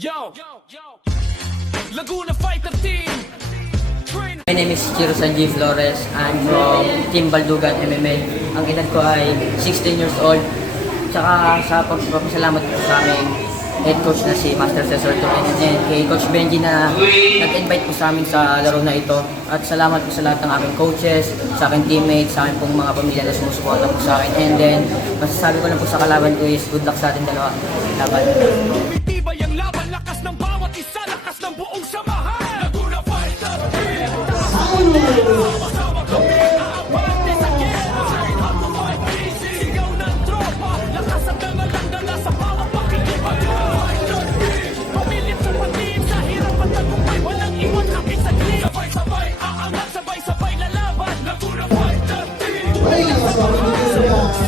Yo, Laguna Fighter Team. My name is Chiro Sanji Flores. I'm from Team Baldugan MMA. Ang edad ko ay 16 years old. Tsaka sa pagpapasalamat ko sa aming head coach na si Master Cesar Torres and kay Coach Benji na nag-invite po sa amin sa laro na ito. At salamat po sa lahat ng aming coaches, sa aking teammates, sa aking pong mga pamilya na sumusuporta po sa akin. And then, masasabi ko lang po sa kalaban ko is good luck sa ating dalawa. Laban. Tibay ang laban, lakas ng bawat isa, lakas ng buong samahan. Laguna Fighter Team. Sama-sama kami, aabante sa gera. How to fight easy, sigaw ng tropa. Lakas at dangalang dala sa bawat pakikipag. Fighter Team. Pamilit sa patim, sa hirap at tagumpay. Walang iwan kami sa glim. Sabay-sabay, aangat, sabay-sabay lalaban. Laguna Fighter Team.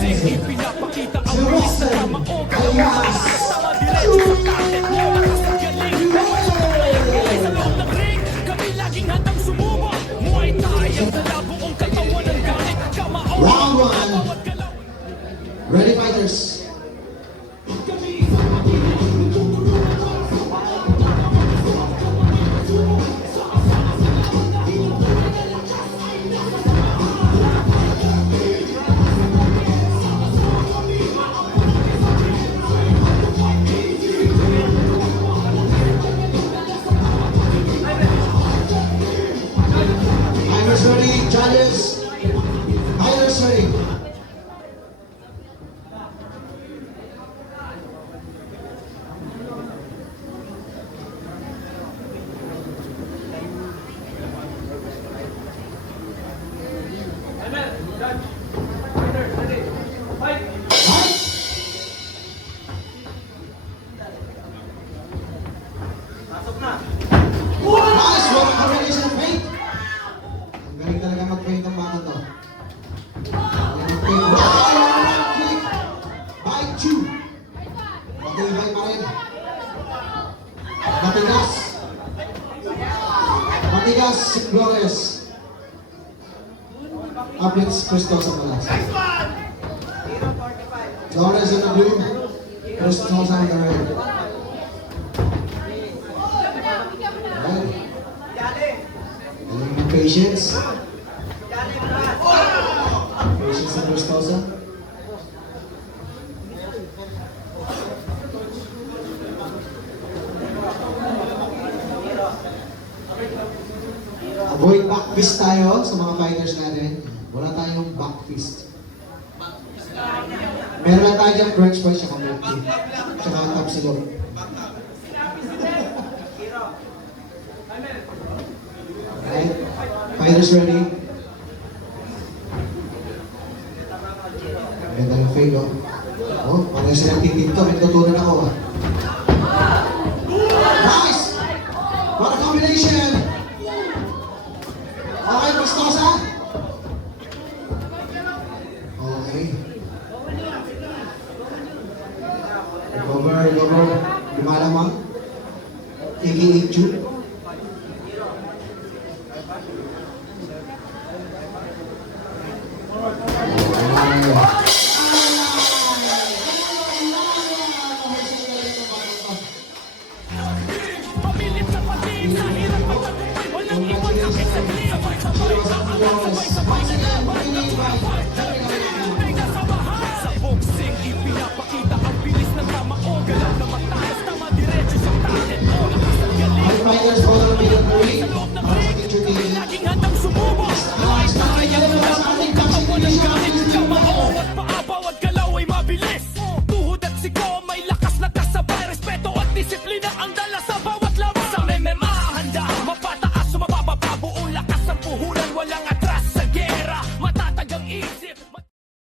Sige, pinapakita ang bilis na kamaog. Sama diretso sa target mo. Lakas at galing. Kaya sa loob ng ring, kami laging handang sumubok. Muay Thai ang dala, buong katawan ng galit. Kamaog. Round one. Bawat galaw. Ready, fighters? Fighters ready, judges. Fighters ready. Fight! Nice one, combination of feint. Ang galing talaga mag-feint ng bata to. Kick. Bite two. Matibay pa rin. Matigas. Matigas si Flores. Ablitz Cristosa pala. Flores in the blue. Cristosa in the red. Patience. Patience and Cristosa. Avoid back fist tayo sa mga fighters natin. Wala tayong back fist. Meron lang tayo dyan crunch punch sa community. Tsaka top silog. Alright. Fighters ready? Ganda ng fade, oh. Oh, parang silang titinto. May tutunan ako, ah. Nice! What a combination! Okay, Cristosa? Okay. Over. Lumalamang. Tiki-ichu.